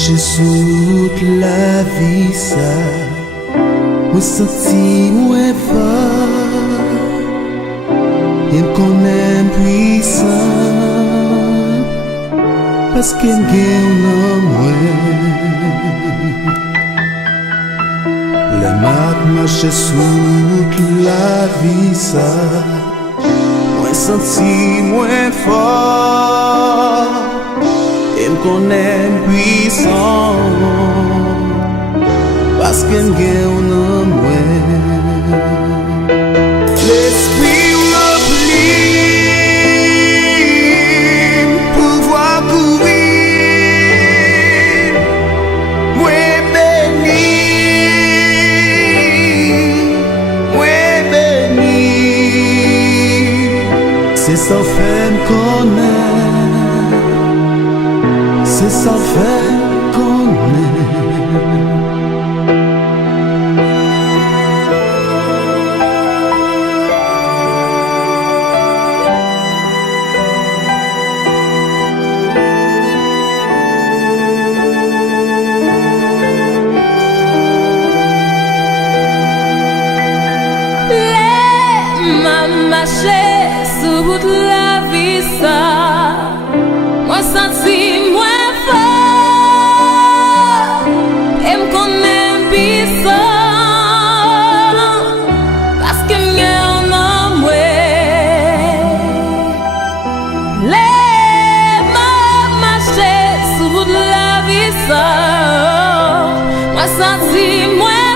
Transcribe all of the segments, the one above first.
Marcher sous la vie, ça me senti moins fort et me connais puissant parce qu'il gagne en moi. Les maps marcher sous la vie, ça me senti moins fort et me connais puissant parce qu'il gagne en moi. L'esprit rempli, pouvoir courir, moi béni, c'est ça fait me connaître, c'est ça fait connaître. Marcher sous toute la vie, ça moi senti moins fort et me connais puissant parce que m'y en a moi. Les marcher sous toute la vie, ça moi senti moins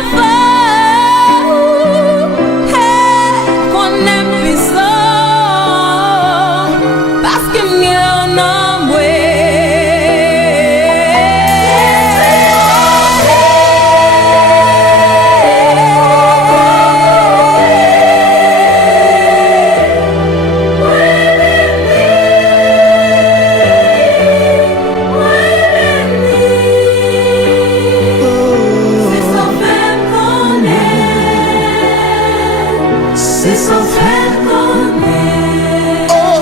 c'est ça fait connaître. Oh,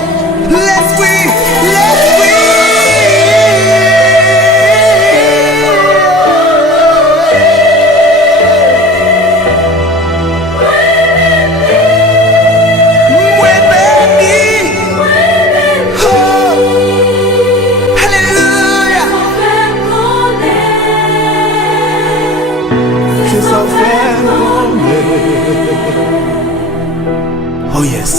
l'esprit, moi béni, oh, alléluia, c'est ça fait connaître. Oh yes.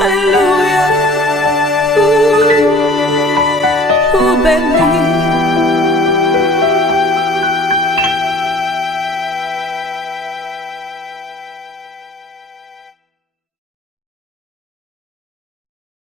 Hallelujah, ooh, ooh, baby.